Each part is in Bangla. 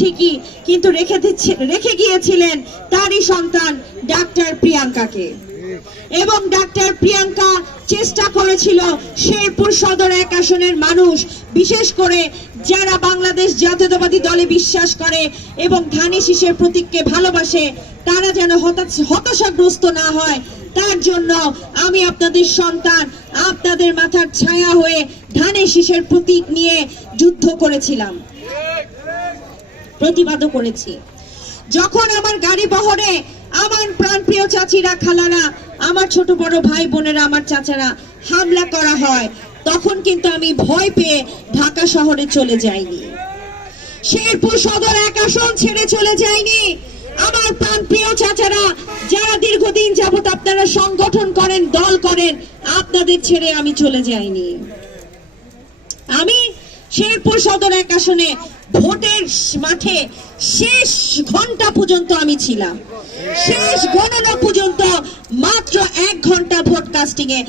ঠিকই, কিন্তু রেখে গিয়েছিলেন তারই সন্তান ডাক্তার প্রিয়াঙ্কাকে। এবং ডাক্তার প্রিয়াঙ্কা চেষ্টা করেছিল শেরপুর সদর 1 আসনের মানুষ, বিশেষ করে যারা বাংলাদেশ জাতীয়তাবাদী দলে বিশ্বাস করে এবং ধানের শীষের প্রতীককে ভালোবাসে, তারা যেন হতাশাগ্রস্ত না হয়, তার জন্য আমি আপনাদের সন্তান, আপনাদের মাথার ছায়া হয়ে ধানের শীষের প্রতীক নিয়ে যুদ্ধ করেছিলাম, প্রতিবাদও করেছি। যখন আমার গাড়ি বহরে আমার প্রাণপ্রিয় চাচিরা, খালারা, আমার ছোট বড় ভাই বোনেরা, আমার চাচারা হামলা করা হয়, তখন কিন্তু আমি ভয় পেয়ে ঢাকা শহরে চলে যাইনি, শেরপুর সদর 1 আসন ছেড়ে চলে যাইনি। আমার প্রাণপ্রিয় চাচারা, যারা দীর্ঘদিন যাবত আপনারা সংগঠন করেন, দল করেন, আপনাদের ছেড়ে আমি চলে যাইনি। আমি শেরপুর সদর 1 আসনে ভোটের মাঠে শেষ ঘন্টা পর্যন্ত আমি ছিলাম, শেষ গণনা পর্যন্ত মাত্র 1 ঘন্টা ভোট কাস্টিং এ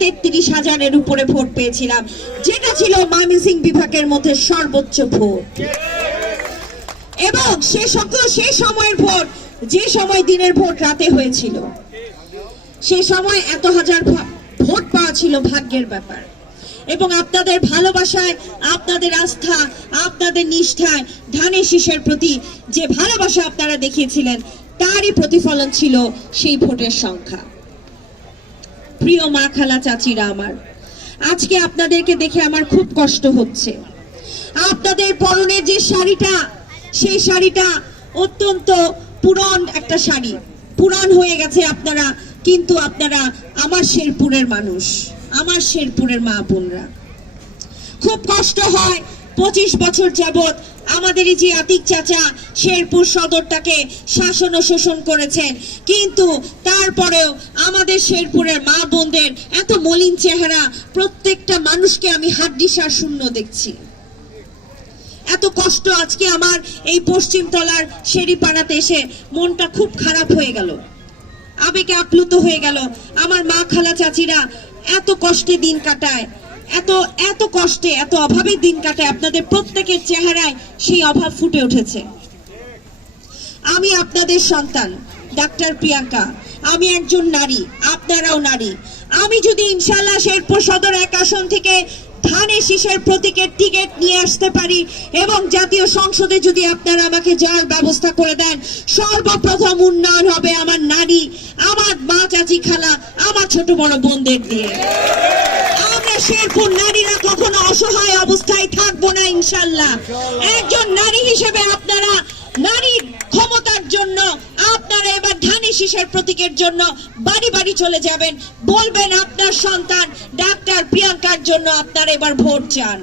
33,500-এর উপরে ভোট পেয়েছিলাম, যেটা ছিল ময়মনসিংহ বিভাগের মধ্যে সর্বোচ্চ ভোট। এবং সেই সময়ের ভোট, যে সময় দিনের ভোট রাতে হয়েছিল, সে সময় এত হাজার ভোট পাওয়া ছিল ভাগ্যের ব্যাপার। এবং আপনাদের ভালোবাসায়, আপনাদের আস্থা, আপনাদের নিষ্ঠায় ধানের শীষের প্রতি যে ভালোবাসা আপনারা দেখিয়েছিলেন, তারই প্রতিফলন ছিল সেই ভোটের সংখ্যা। প্রিয় মা, খালা, চাচিরা আমার, আজকে আপনাদেরকে দেখে আমার খুব কষ্ট হচ্ছে। আপনাদের পরনের যে শাড়িটা, সেই শাড়িটা অত্যন্ত পুরান একটা শাড়ি, পুরান হয়ে গেছে আপনারা, কিন্তু আপনারা আমার শেরপুরের মানুষ, আমার শেরপুরের মা বোনরা। খুব কষ্ট হয়, 25 বছর যাবত আমাদের এই যে আতিক চাচা শেরপুর সদরটাকে শাসন ও শোষণ করেছেন, কিন্তু তারপরেও আমাদের শেরপুরের মা বোনদের এত মলিন চেহারা, প্রত্যেকটা মানুষকে আমি হাড্ডিসার শূন্য দেখছি। এত কষ্ট আজকে আমার এই পশ্চিমতলার শেরিপাড়াতে এসে মনটা খুব খারাপ হয়ে গেল, আবেগে আপ্লুত হয়ে গেল। আমার মা, খালা, চাচিরা এত কষ্টে দিন কাটায়, এত কষ্টে, এত অভাবে দিন কাটায়, আপনাদের প্রত্যেকের চেহারায় সেই অভাব ফুটে উঠেছে। আমি আপনাদের সন্তান ডাক্তার প্রিয়াঙ্কা, আমি একজন নারী, আপনারাও নারী। আমি যদি ইনশাআল্লাহ শেরপুর সদর 1 আসন থেকে ধানের শীষের প্রতীকের টিকিট নিয়ে আসতে পারি এবং জাতীয় সংসদে যদি আপনারা আমাকে যাওয়ার ব্যবস্থা করে দেন, সর্বপ্রথম উন্নয়ন হবে আমার নারী, আমার মা, চাচি, খালা, আমার ছোট বড় বোনদের দিয়ে। আমরা শেরপুর নারীরা কখনো অসহায় অবস্থায় থাকবো না ইনশাআল্লাহ। একজন নারী হিসেবে আপনারা নারীর ক্ষমতার জন্য আপনারা এবার ধানের শীষের প্রতীকের জন্য বাড়ি বাড়ি চলে যাবেন, বলবেন আপনার সন্তান ডাক্তার প্রিয়াঙ্কার জন্য আপনারা এবার ভোট চান।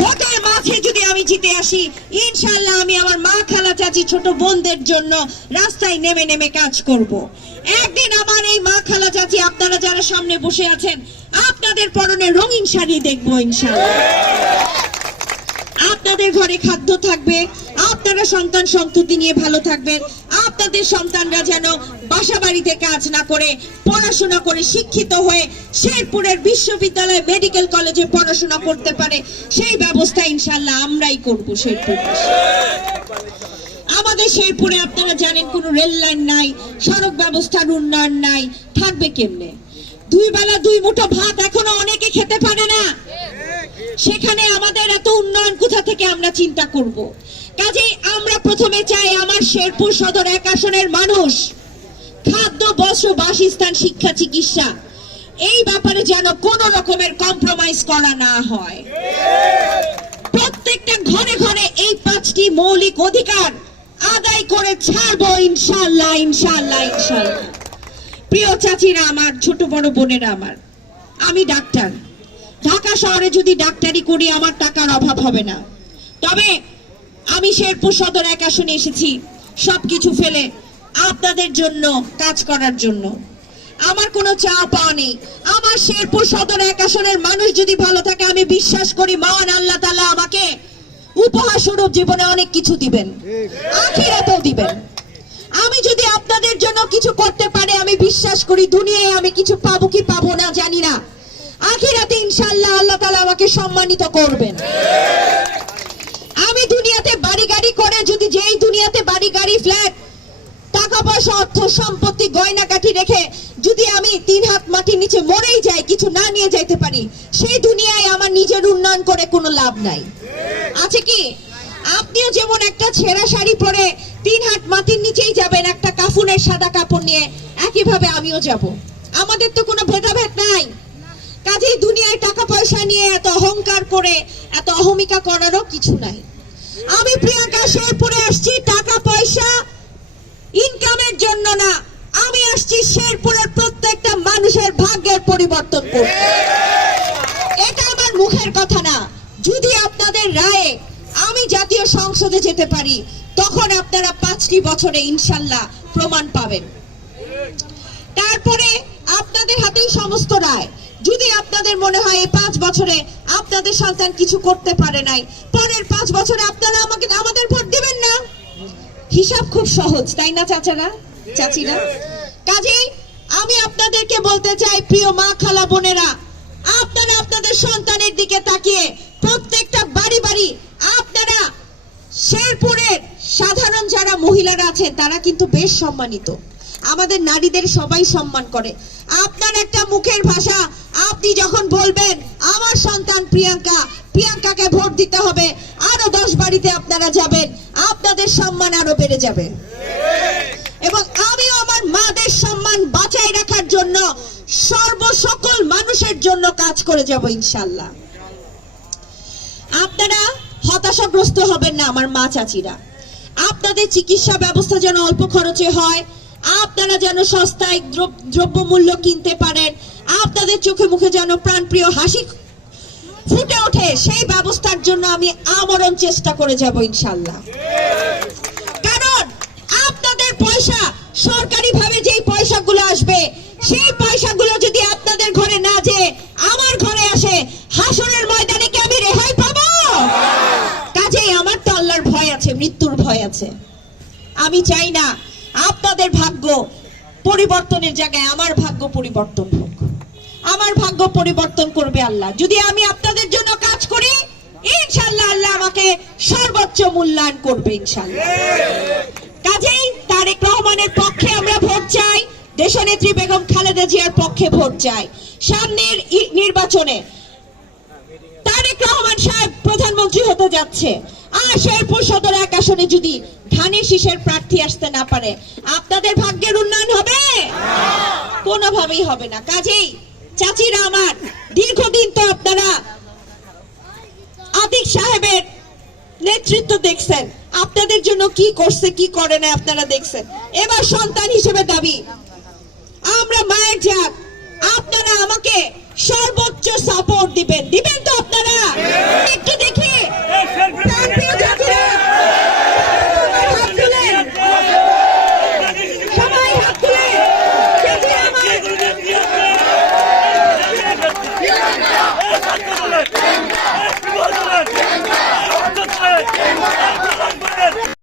ভোটের মাঝে যদি আমি জিতে আসি, ইনশাআল্লাহ আমি আমার মা, খালা, চাচি, ছোট বোনদের জন্য রাস্তায় নেমে নেমে কাজ করব। একদিন আমার এই মা, খালা, চাচি, আপনারা যারা সামনে বসে আছেন, আপনাদের পরনে রঙিন শাড়ি দেখবো ইনশাআল্লাহ। আপনাদের ঘরে খাদ্য থাকবে, আপনারা সন্তান সন্ততি নিয়ে ভালো থাকবেন, আপনাদের সন্তানরা যেন বাসা বাড়িতে কাজ না করে পড়াশোনা করে শিক্ষিত হয়ে শেরপুরের বিশ্ববিদ্যালয়, মেডিকেল কলেজে পড়াশোনা করতে পারে, সেই ব্যবস্থা ইনশাআল্লাহ আমরাই করব। শেরপুর আমাদের শেরপুরে আপনারা জানেন কোনো রেল লাইন নাই, সড়ক ব্যবস্থার উন্নয়ন নাই, থাকবে কেমনে? 2 বেলা 2 মুঠো ভাত এখনো অনেকে খেতে পারে না, সেখানে আমাদের এত উন্নয়ন কোথা থেকে আমরা চিন্তা করব? কাজেই আমরা প্রথমে চাই আমার শেরপুর সদর 1 আসনের মানুষ খাদ্য, বস্ত্র, বাসস্থান, শিক্ষা, চিকিৎসা, এই ব্যাপারে যেন কোনো রকমের কম্প্রোমাইজ করা না হয়। প্রত্যেকটা ঘরে ঘরে এই 5টি মৌলিক অধিকার আদায় করে ছাড়বো ইনশাআল্লাহ, ইনশাআল্লাহ, ইনশাআল্লাহ। প্রিয় চাচিরা আমার, ছোট বড় বোনেরা আমার, আমি ডাক্তার, ঢাকা শহরে যদি ডাক্তারি করি আমার টাকার অভাব হবে না। তবে আমি শেরপুর সদর 1 আসনে এসেছি সবকিছু ফেলে আপনাদের জন্য কাজ করার জন্য। আমার কোনো চাওয়া পাওয়া নেই। আমার শেরপুর সদর 1 আসনের মানুষ যদি ভালো থাকে, আমি বিশ্বাস করি মহান আল্লাহ তাআলা আমাকে উপহার স্বরূপ জীবনে অনেক কিছু দিবেন, আখিরাতেও দিবেন। আমি যদি আপনাদের জন্য কিছু করতে পারি, আমি বিশ্বাস করি দুনিয়ায় আমি কিছু পাবো কি পাবো না জানি না, আখিরাতে ইনশাআল্লাহ আল্লাহ তাআলা আমাকে সম্মানিত করবেন। আমি দুনিয়াতে বাড়ি গাড়ি বাড়ি করে যদি যেই দুনিয়াতে বাড়ি গাড়ি ফ্ল্যাট টাকা পয়সা অর্থ সম্পত্তি গয়নাকাঠি রেখে যদি আমি 3 হাত মাটির নিচে মরেই যাই, কিছু না নিয়ে যাইতে পারি, সেই দুনিয়ায় আমার নিজের উন্নয়ন করে কোনো লাভ নাই। আছে কি? আপনিও যেমন একটা ছেঁড়া শাড়ি পরে 3 হাত মাটির নিচেই যাবেন একটা কাফনের সাদা কাপড় নিয়ে, একইভাবে আমিও যাব। আমাদের তো কোনো ভেদাভেদ নাই। কাজেই দুনিয়ায় টাকা পয়সা নিয়ে এত অহংকার করে এত অহমিকা করারও কিছু নাই। আমি প্রিয়াঙ্কা শেরপুরে আসছি টাকা পয়সা ইনকামের জন্য না, আমি আসছি শেরপুরের প্রত্যেকটা মানুষের ভাগ্যের পরিবর্তন করতে। এটা আমার মুখের কথা না। যদি আপনাদের রায়ে আমি জাতীয় সংসদে যেতে পারি, তখন আপনারা 5টি বছরে ইনশাল্লাহ প্রমাণ পাবেন। তারপরে আপনাদের হাতেই সমস্ত রায়। যদি আপনাদের মনে হয় এই 5 বছরে আপনাদের সন্তান কিছু করতে পারে নাই, পরের 5 বছরে আপনারা আমাদের ভোট দিবেন না। হিসাব খুব সহজ, তাই না চাচারা চাচিরা? কাজেই আমি আপনাদেরকে বলতে চাই, প্রিয় মা খালা বোনেরা, আপনারা আপনাদের সন্তানের দিকে তাকিয়ে প্রত্যেকটা বাড়ি বাড়ি আপনারা শেরপুরের সাধারণ যারা মহিলারা আছেন তারা কিন্তু বেশ সম্মানিত। আমাদের নারীদের সবাই সম্মান করে। আপনার একটা মুখের ভাষা, আপনি যখন বলবেন আমার সন্তান প্রিয়াঙ্কা, প্রিয়াঙ্কাকে ভোট দিতে হবে, আরো 10 বাড়িতে আপনারা যাবেন, আপনাদের সম্মান আরো বেড়ে যাবে। এবং আমিও আমার মাদের সম্মান বাঁচাই রাখার জন্য সকল মানুষের জন্য কাজ করে যাব ইনশাআল্লাহ। আপনারা হতাশাগ্রস্ত হবেন না আমার মা চাচিরা। আপনাদের চিকিৎসা ব্যবস্থা যেন অল্প খরচে হয়, আপনারা যেন সস্তায় দ্রব্যমূল্য কিনতে পারেন, আপনাদের চোখে মুখে যেন প্রাণপ্রিয় হাসি ফুটে ওঠে, সেই ব্যবস্থার জন্য আমি আমরণ চেষ্টা করে যাব ইনশাআল্লাহ। কারণ আপনাদের পয়সা সরকারি ভাবে যেই পয়সাগুলো আসবে, সেই পয়সাগুলো যদি আপনাদের ঘরে না যেয়ে আমার ঘরে আসে, হাসরের ময়দানে কি আমি রেহাই পাবো? কাজেই আমার তো আল্লাহর ভয় আছে, মৃত্যুর ভয় আছে। আমি চাই না আপনাদের ভাগ্য পরিবর্তনের জায়গায় আমার ভাগ্য পরিবর্তন হোক। আমার ভাগ্য পরিবর্তন করবে আল্লাহ। যদি আমি আপনাদের জন্য কাজ করি, ইনশাআল্লাহ আল্লাহ আমাকে সর্বোচ্চ মূল্যায়ন করবে ইনশাআল্লাহ। কাজেই তারেক রহমানের পক্ষে আমরা ভোট চাই, দেশনেত্রী বেগম খালেদা জিয়ার পক্ষে ভোট চাই। সামনের নির্বাচনে তারেক রহমান সাহেব প্রধানমন্ত্রী হতে যাচ্ছে, আর শেরপুর সদর 1 আসনে যদি ধানের শীষের প্রার্থী আসতে না পারে, আপনাদের ভাগ্যের উন্নয়ন হবে? কোনোভাবেই হবে না। কাজেই চাচিরা আমার, দীর্ঘদিন তো আপনারা আতিক সাহেবের নেতৃত্ব দেখছেন, আপনাদের জন্য কি করছে কি করে না আপনারা দেখছেন। এবার সন্তান হিসেবে দাবি, আমরা মায়ের জাত, আপনারা আমাকে সর্বোচ্চ সাপোর্ট দিবেন তো আপনারা?